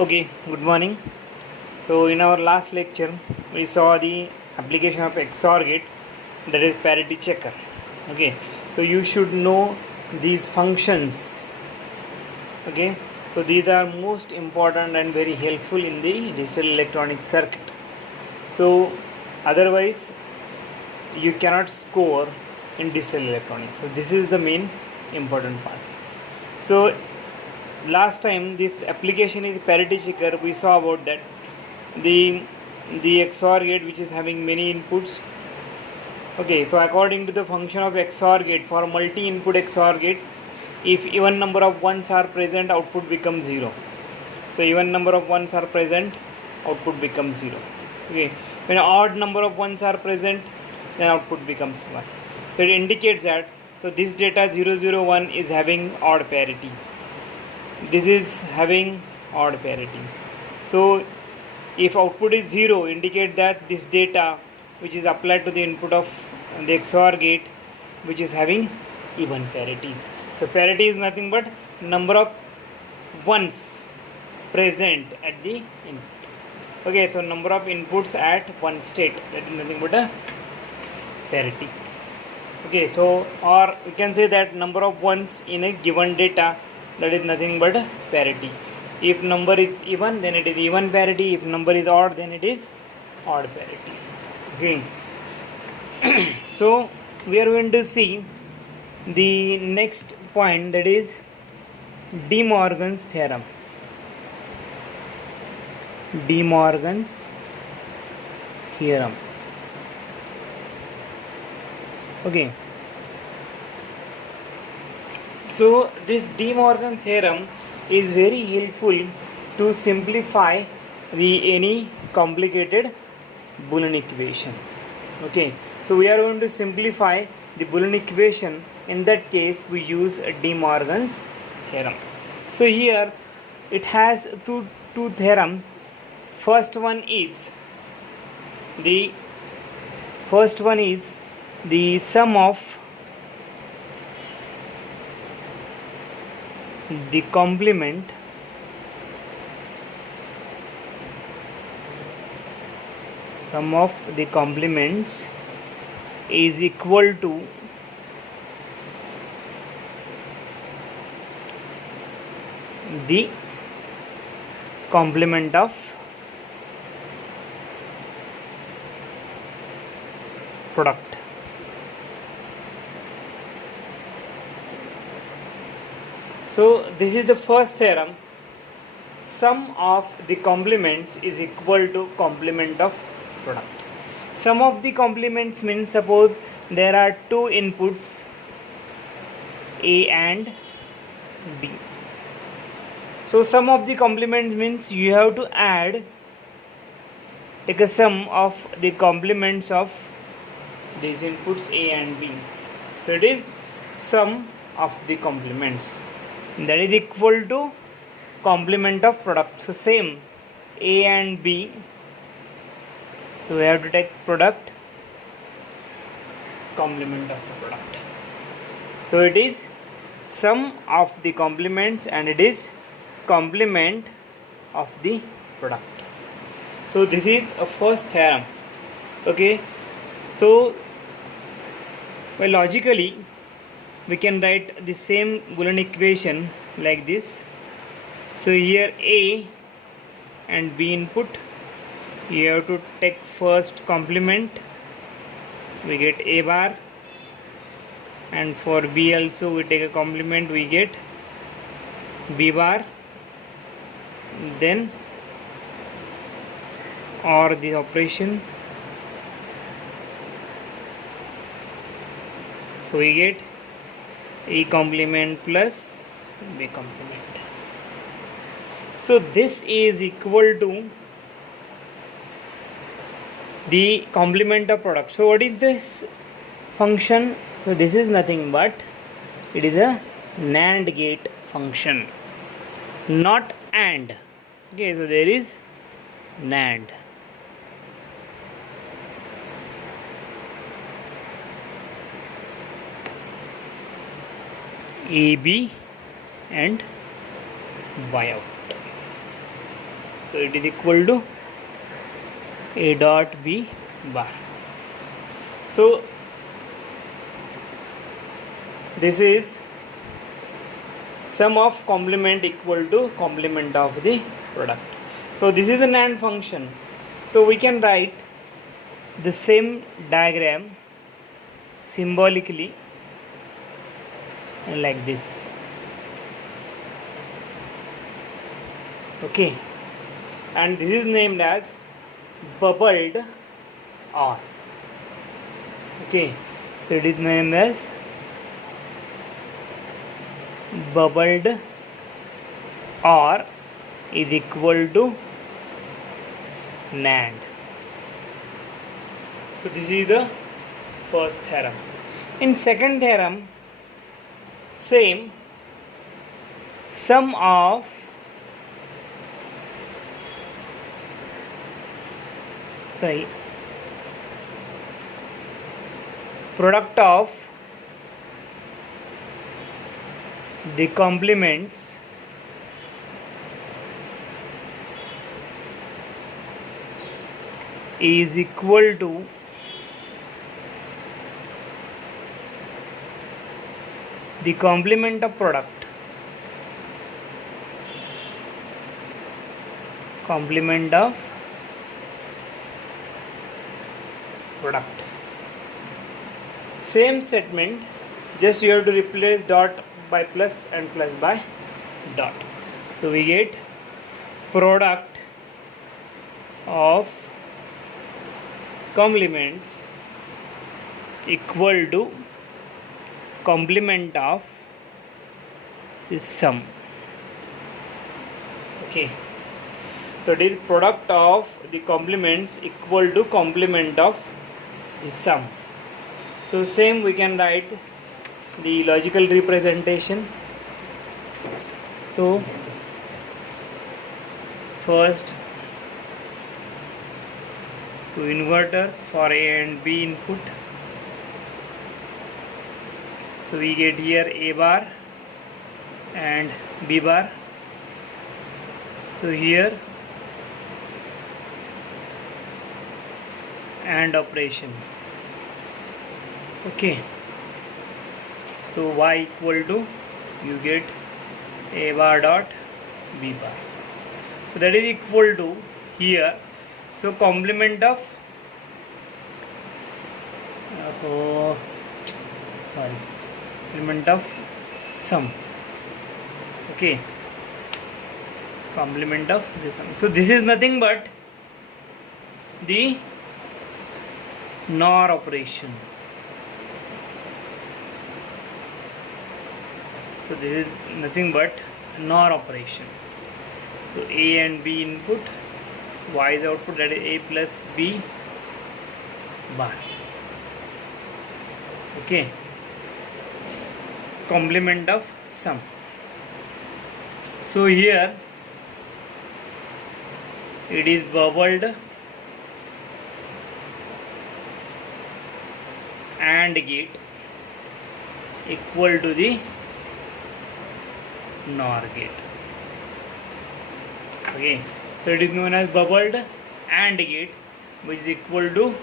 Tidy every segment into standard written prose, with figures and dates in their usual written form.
Okay, good morning. So, in our last lecture, we saw the application of XOR gate, that is parity checker. Okay, so you should know these functions. Okay, so these are most important and very helpful in the digital electronic circuit. So, otherwise, you cannot score in digital electronics. So, this is the main important part. So, last time this application is parity checker. We saw about that the XOR gate which is having many inputs. Okay, so according to the function of XOR gate, for multi-input XOR gate, if even number of ones are present, output becomes 0. So even number of ones are present, output becomes 0. Okay, when odd number of ones are present, then output becomes 1. So it indicates that, so this data 001 is having odd parity, this is having odd parity. So if output is 0, indicate that this data which is applied to the input of the XOR gate which is having even parity. So parity is nothing but number of ones present at the input. Okay, so number of inputs at one state, that is nothing but a parity. Okay, so or we can say that number of ones in a given data, that is nothing but parity. If number is even, then it is even parity. If number is odd, then it is odd parity. Okay. So we are going to see the next point, that is De Morgan's theorem. De Morgan's theorem. Okay. So this De Morgan theorem is very helpful to simplify the any complicated Boolean equations. Okay, so we are going to simplify the Boolean equation. In that case, we use De Morgan's theorem. So here it has two theorems. First one is the sum of the complement of the complements is equal to the complement of product. So this is the first theorem. Sum of the complements is equal to complement of product. Sum of the complements means, suppose there are two inputs A and B. So sum of the complements means you have to take a sum of the complements of these inputs A and B. So it is sum of the complements, that is equal to complement of product. So same A and B, so we have to take product, complement of the product. So it is sum of the complements and it is complement of the product. So this is a first theorem. Okay, so well, logically we can write the same Boolean equation like this. So here A and B input, you have to take first complement, we get A bar, and for B also we take a complement, we get B bar, then OR the operation, so we get A complement plus B complement. So this is equal to the complement of product. So what is this function? So this is nothing but it is a NAND gate function, not AND. Okay, so there is NAND. AB and Y out. So it is equal to A dot B bar. So this is sum of complement equal to complement of the product. So this is an AND function. So we can write the same diagram symbolically and like this. Okay, and this is named as bubbled OR. Okay, so it is named as bubbled OR is equal to NAND. So this is the first theorem. In second theorem, same, sum of product of the complements is equal to the complement of product. Complement of product. Same statement, just you have to replace dot by plus and plus by dot. So we get product of complements equal to complement of the sum. Okay, so it is product of the complements equal to complement of the sum. So same we can write the logical representation. So first, two inverters for A and B input. So we get here A bar and B bar. So here AND operation. Okay, so Y equal to, you get A bar dot B bar. So that is equal to here. So complement of complement of sum. Okay, complement of the sum. So this is nothing but the NOR operation. So this is nothing but NOR operation. So A and B input, Y is output, that is A plus B bar. Okay, complement of sum. So here it is bubbled AND gate equal to the NOR gate. Okay, so it is known as bubbled AND gate, which is equal to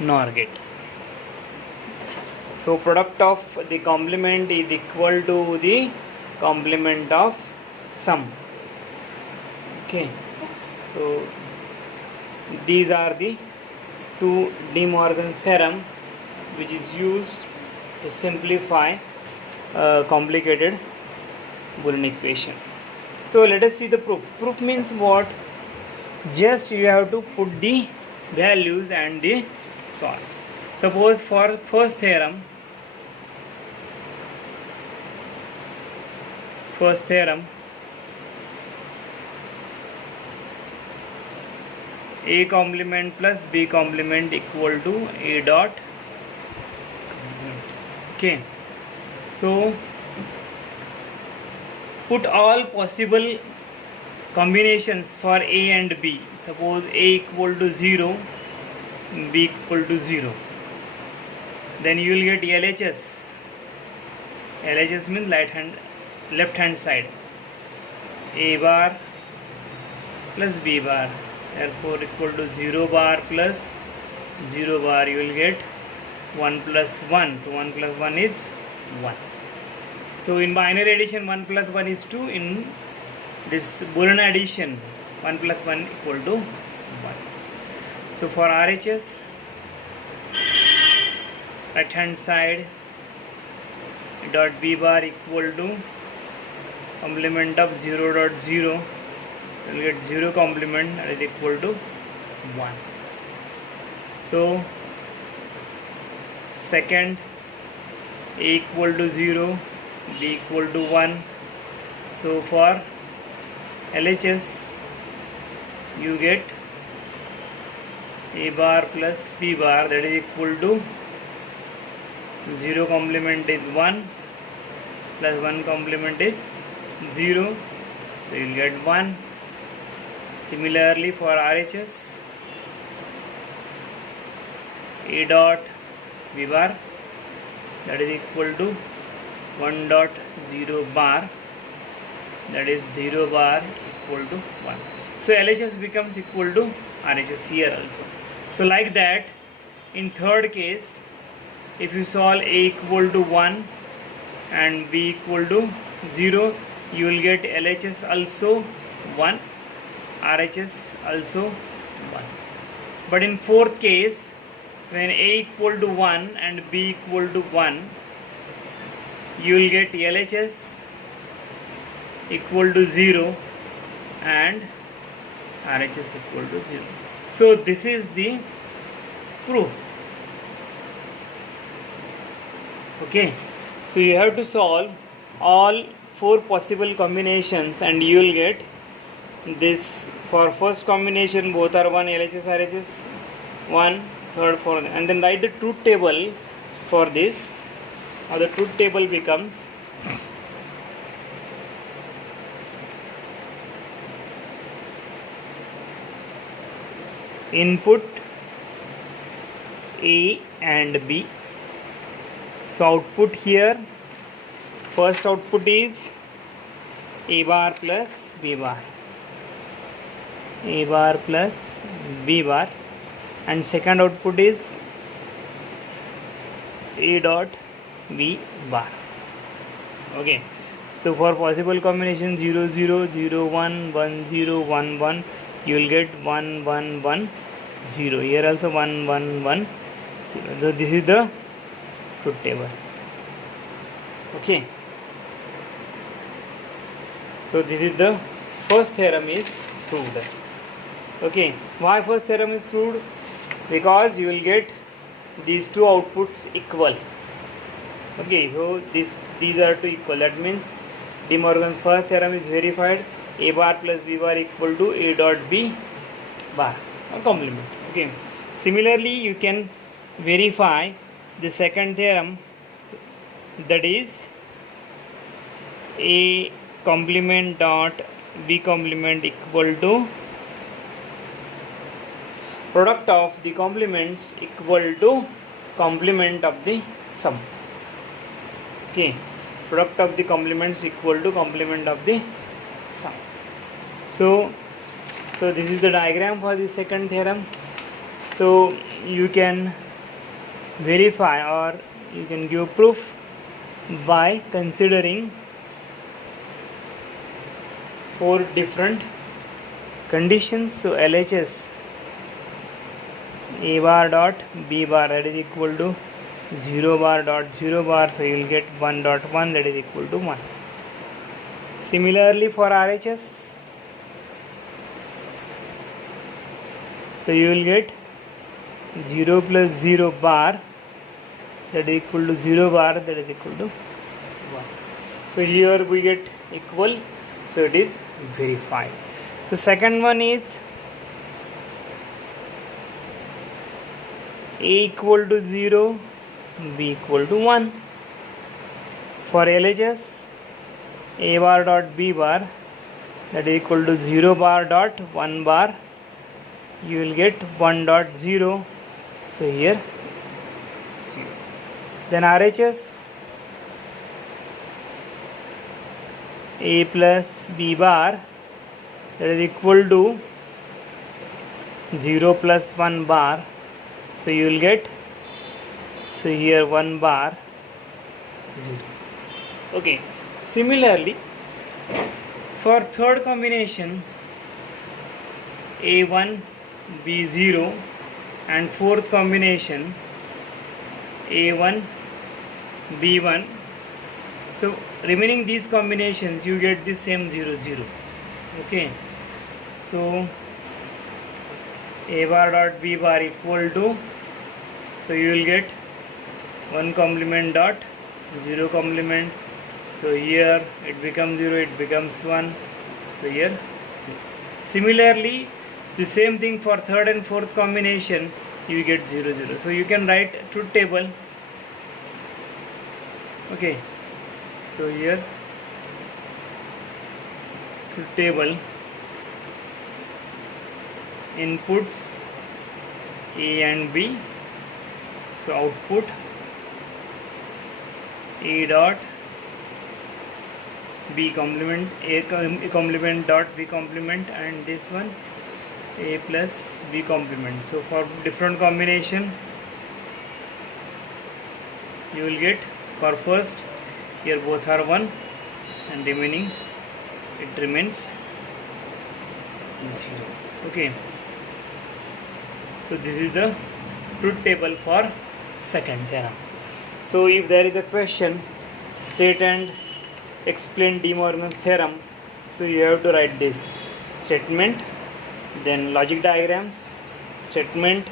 NOR gate. So product of the complement is equal to the complement of sum. Okay, so these are the two De Morgan's theorem which is used to simplify a complicated Boolean equation. So let us see the proof. Proof means what? Just you have to put the values and the solve. Suppose for first theorem, A complement plus B complement equal to A dot complement. Okay, so put all possible combinations for A and B. Suppose A equal to 0, B equal to 0. Then you will get LHS. LHS means left hand side. A bar plus b bar, therefore equal to 0 bar plus 0 bar, you will get 1 plus 1, so 1 plus 1 is 1. So in binary addition 1 plus 1 is 2, in this Boolean addition 1 plus 1 equal to 1. So for RHS, right hand side dot b bar equal to complement of 0 dot 0, you will get 0 complement, that is equal to 1. So second, a equal to 0, b equal to 1. So for LHS you get a bar plus b bar, that is equal to 0 complement is 1 plus 1 complement is 0, so you will get 1. Similarly for RHS, a dot b bar, that is equal to 1 dot 0 bar, that is 0 bar equal to 1. So LHS becomes equal to RHS here also. So like that, in third case, if you solve a equal to 1 and b equal to 0, you will get LHS also 1, RHS also 1. But in fourth case, when a equal to 1 and b equal to 1, you will get LHS equal to 0 and RHS equal to 0. So this is the proof. Okay, so you have to solve all 4 possible combinations and you will get this. For first combination both are 1, LHS RHS 1, third 4, and then write the truth table for this. Now the truth table becomes input A and B. So output here, first output is a bar plus b bar, a bar plus b bar, and second output is a dot b bar. Okay, so for possible combination 0 0 0 1 1 0 1 1, you will get 1 1 1 0. Here also 1 1 1 0. So this is the truth table. Okay, so this is the first theorem is proved. Okay, why first theorem is proved? Because you will get these two outputs equal. Okay, so these are two equal, that means De Morgan's first theorem is verified. A bar plus b bar equal to a dot b bar, or complement. Okay, similarly you can verify the second theorem, that is a complement dot b complement equal to product of the complements equal to complement of the sum. Okay, product of the complements equal to complement of the sum. So this is the diagram for the second theorem. So you can verify or you can give proof by considering 4 different conditions. So LHS a bar dot b bar, that is equal to 0 bar dot 0 bar, so you will get 1 dot 1, that is equal to 1. Similarly for RHS, so you will get 0 plus 0 bar, that is equal to 0 bar, that is equal to 1. So here we get equal, so it is verified. So second one is a equal to 0, b equal to 1. For LHS, a bar dot b bar, that is equal to 0 bar dot 1 bar, you will get 1 dot 0, so here 0. Then RHS, a plus b bar, that is equal to 0 plus 1 bar. So you will get, so here 1 bar 0. Okay. Similarly, for third combination A1 B0 and fourth combination A1 B1, so remaining these combinations you get the same 0 0. Okay, so A bar dot B bar equal to, so you will get 1 complement dot 0 complement. So here it becomes 0, it becomes 1. So here 0. Similarly, the same thing for third and fourth combination, you get 0 0. So you can write truth table. Okay, so here truth table, inputs A and B, so output A dot B complement, A complement dot B complement, and this one A plus B complement. So for different combination you will get, for first here both are 1 and remaining it remains 0. Okay, so this is the truth table for second theorem. So if there is a question, state and explain De Morgan's theorem, so you have to write this statement, then logic diagrams, statement,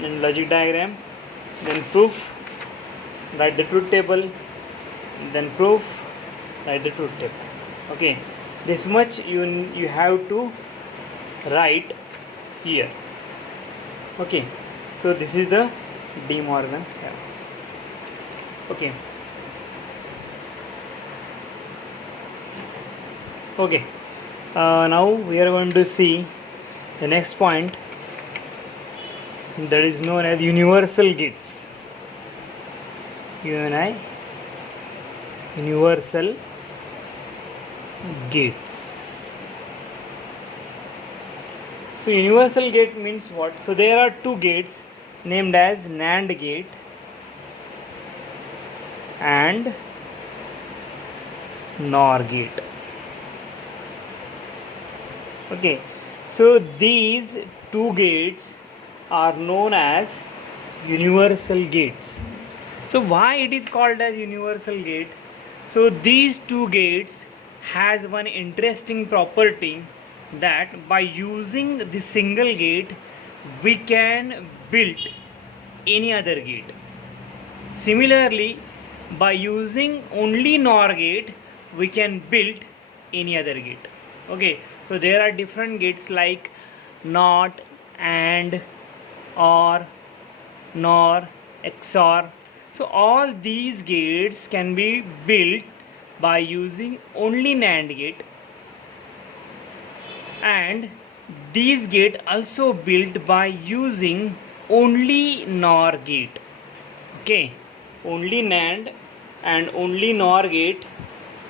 then logic diagram, then proof, write the truth table, then proof, write the truth table. Okay, this much you have to write here. Okay, so this is the De Morgan's theorem. Okay. Okay, now we are going to see the next point, that is known as universal gates. Universal gates. So universal gate means what? So there are two gates named as NAND gate and NOR gate. Okay, so these two gates are known as universal gates. So why it is called as universal gate? So these two gates has one interesting property, that by using the single gate we can build any other gate. Similarly, by using only NOR gate we can build any other gate. Okay, so there are different gates like NOT, AND, OR, NOR, XOR. So all these gates can be built by using only NAND gate, and these gates also built by using only NOR gate. Okay, only NAND and only NOR gate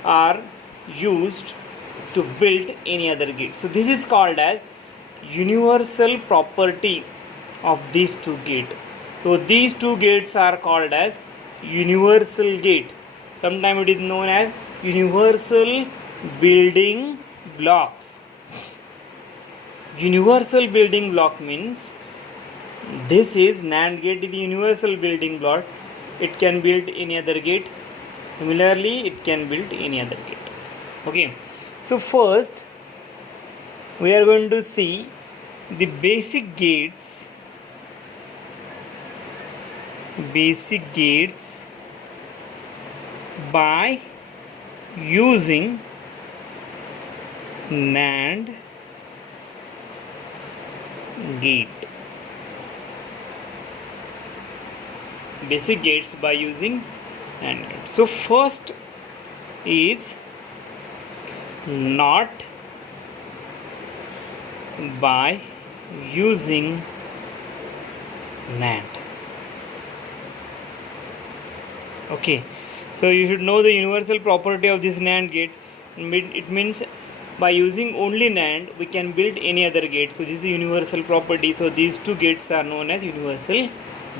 are used to build any other gate. So this is called as universal property of these two gates. So these two gates are called as universal gate. Sometimes it is known as universal building blocks. Universal building block means this is NAND gate is the universal building block. It can build any other gate. Similarly, it can build any other gate. Okay. So first we are going to see the basic gates by using NAND gate. Basic gates by using NAND gate. So first is NOT by using NAND. Okay, so you should know the universal property of this NAND gate. It means by using only NAND we can build any other gate. So this is a universal property. So these two gates are known as universal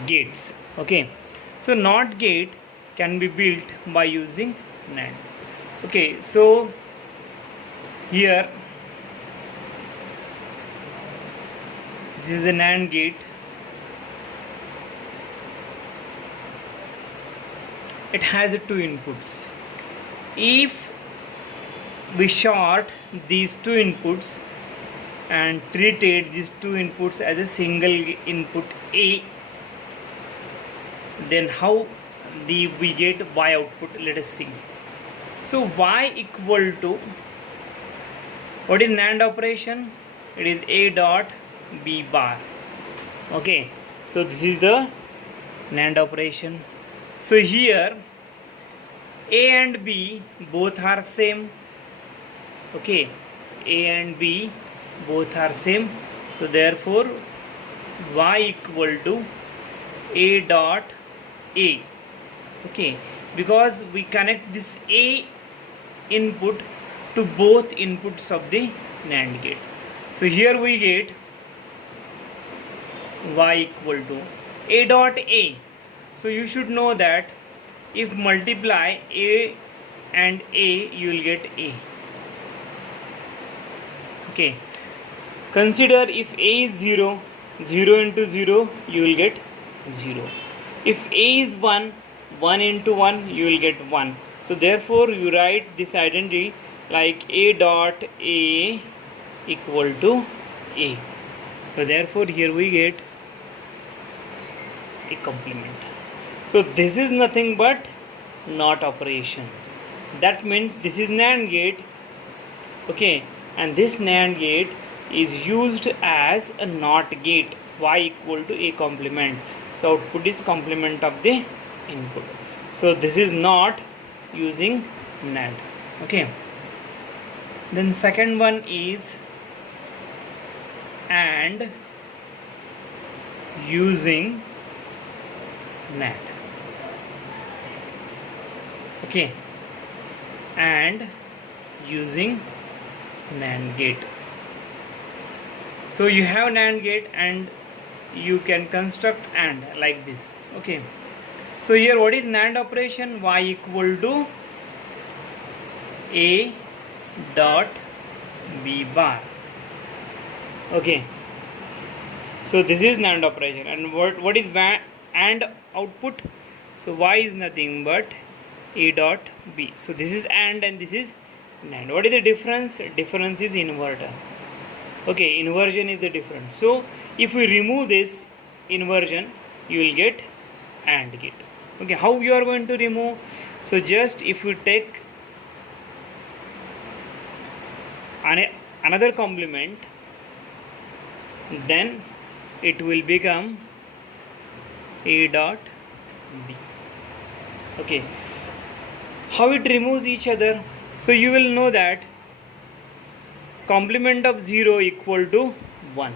gates. Okay, so NOT gate can be built by using NAND. Okay, so here this is a NAND gate. It has two inputs. If we short these two inputs and treated these two inputs as a single input A, then how we get Y output? Let us see. So Y equal to, what is NAND operation? It is A dot B bar. Okay, so this is the NAND operation. So here A and B both are same. Okay, A and B both are same. So therefore Y equal to A dot A. Okay, because we connect this A input to both inputs of the NAND gate. So here we get Y equal to A dot A. So you should know that if multiply A and A, you will get A. Okay, consider if A is 0, 0 into 0, you will get 0. If A is 1, 1 into 1, you will get 1. So therefore you write this identity like A dot A equal to A. So therefore here we get a complement. So this is nothing but NOT operation. That means this is NAND gate. Okay, and this NAND gate is used as a NOT gate. Y equal to A complement. So output is complement of the input. So this is not using NAND. Okay, then second one is AND using NAND. Okay, and using NAND gate. So you have NAND gate and you can construct AND like this. Okay, so here what is NAND operation? Y equal to A dot B bar. Okay, so this is NAND operation. And what is AND output? So Y is nothing but A dot B. So this is AND and this is NAND. What is the difference? Difference is inverter. Okay, inversion is the difference. So if we remove this inversion, you will get AND gate. Okay, how you are going to remove? So just if we take another complement, then it will become A dot B. Okay, how it removes each other? So you will know that complement of 0 equal to 1.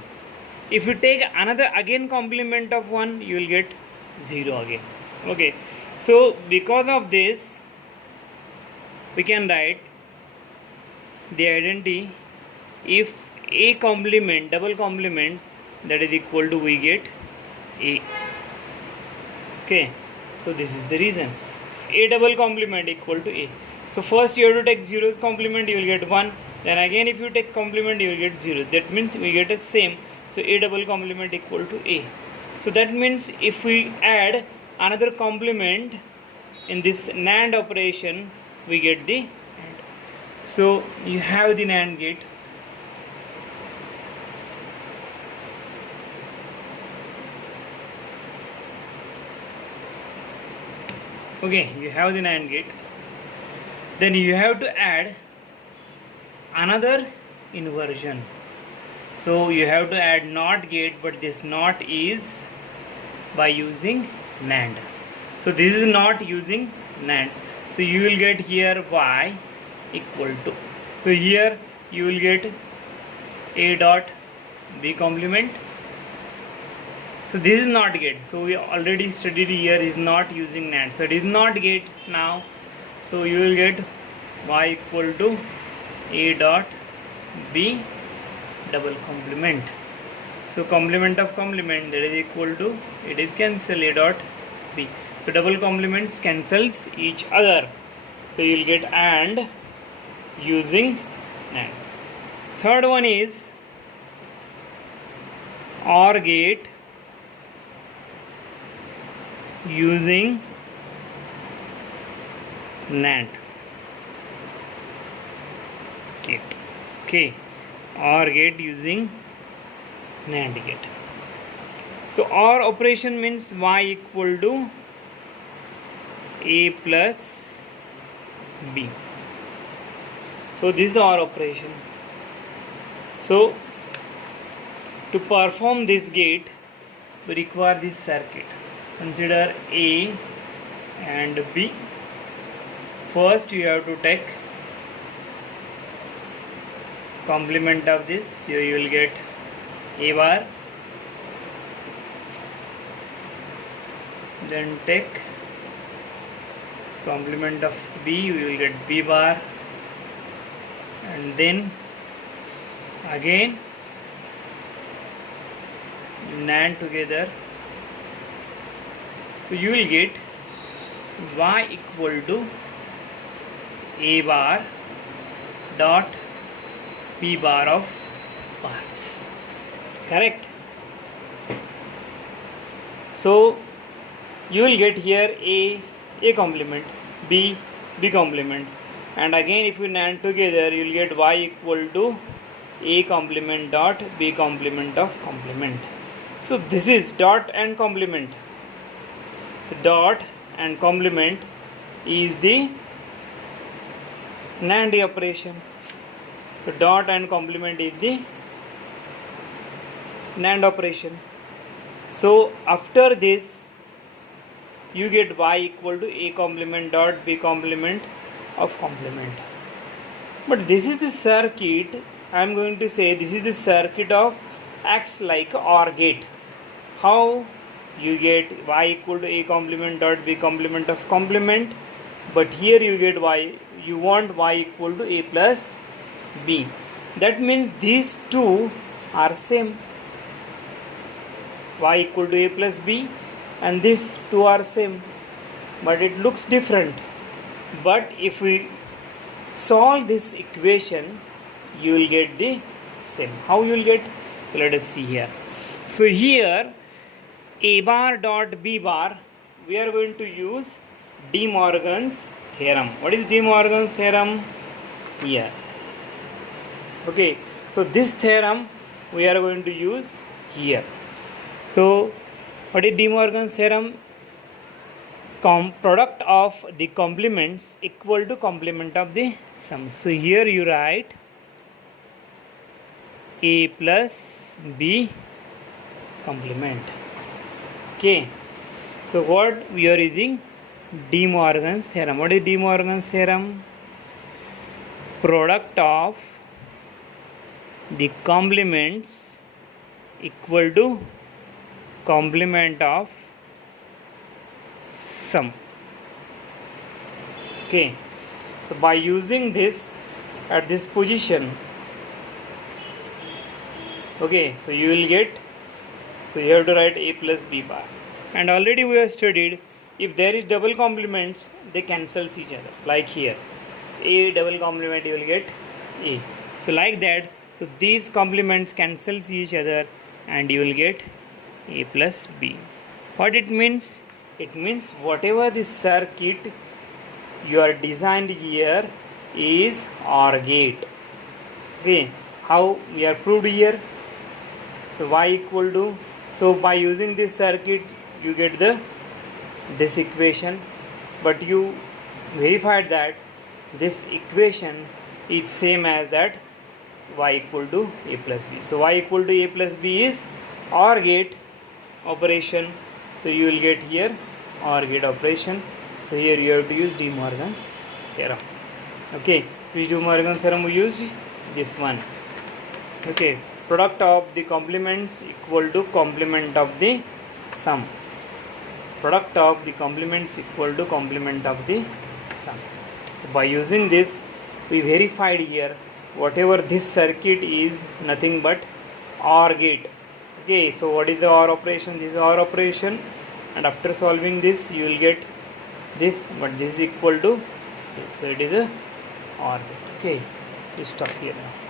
If you take another again complement of 1, you will get 0 again. Okay, so because of this we can write the identity if A complement, double complement, that is equal to, we get A. Okay, so this is the reason. A double complement equal to A. So first you have to take 0's complement, you will get 1. Then again if you take complement, you will get 0. That means we get a same. So A double complement equal to A. So that means if we add another complement in this NAND operation, we get the AND. So you have the NAND gate. Okay, you have the NAND gate. Then you have to add another inversion. So you have to add NOT gate, but this NOT is by using NAND. So this is not using NAND. So you will get here Y equal to. So here you will get A dot B complement. So this is NOT gate. So we already studied here is not using NAND. So it is NOT gate now. So you will get Y equal to A dot B double complement. So complement of complement, that is equal to, it is cancel A dot B. So double complements cancels each other. So you will get AND using AND. Third one is OR gate using NAND gate. Okay, OR gate using NAND gate. So OR operation means y equal to A plus B. So this is the OR operation. So to perform this gate, we require this circuit. Consider A and B. First you have to take complement of this, so you will get A bar, then take complement of B, you will get B bar, and then again NAND together, so you will get y equal to A bar dot B bar of bar. Correct? So you will get here A complement, B complement, and again if you NAND together you will get y equal to A complement dot B complement of complement. So this is dot and complement. So dot and complement is the NAND operation. So dot and complement is the NAND operation. So after this you get y equal to A complement dot B complement of complement. But this is the circuit, I am going to say this is the circuit of acts like OR gate. How you get y equal to A complement dot B complement of complement, but here you get y, you want y equal to A plus B. That means these two are same, y equal to A plus B, and these two are same, but it looks different. But if we solve this equation, you will get the same. How you will get? Let us see here. So here A bar dot B bar, we are going to use De Morgan's theorem. What is De Morgan's theorem? Here. Okay, so this theorem we are going to use here. So what is De Morgan's theorem? Product of the complements equal to complement of the sum. So here you write A plus B complement. Okay, so what we are using? De Morgan's theorem. What is De Morgan's theorem? Product of the complements equal to complement of sum. Okay, so by using this at this position, okay, so you will get, so you have to write A plus B bar, and already we have studied if there is double complements they cancels each other, like here A double complement you will get A, so like that, so these complements cancels each other and you will get A plus B. What it means? It means whatever the circuit you are designed here is OR gate. Okay, how we are proved here? So y equal to, so by using this circuit you get this equation, but you verified that this equation is same as that y equal to A plus B. So y equal to A plus B is OR gate operation. So you will get here OR gate operation. So here you have to use De Morgan's theorem. Okay, which De Morgan's theorem we use? This one. Okay, product of the complements equal to complement of the sum. Product of the complements equal to complement of the sum. So by using this we verified here whatever this circuit is nothing but OR gate. Okay, so what is the OR operation? This is OR operation, and after solving this you will get this, but this is equal to this, so it is a OR gate. Okay, we stop here now.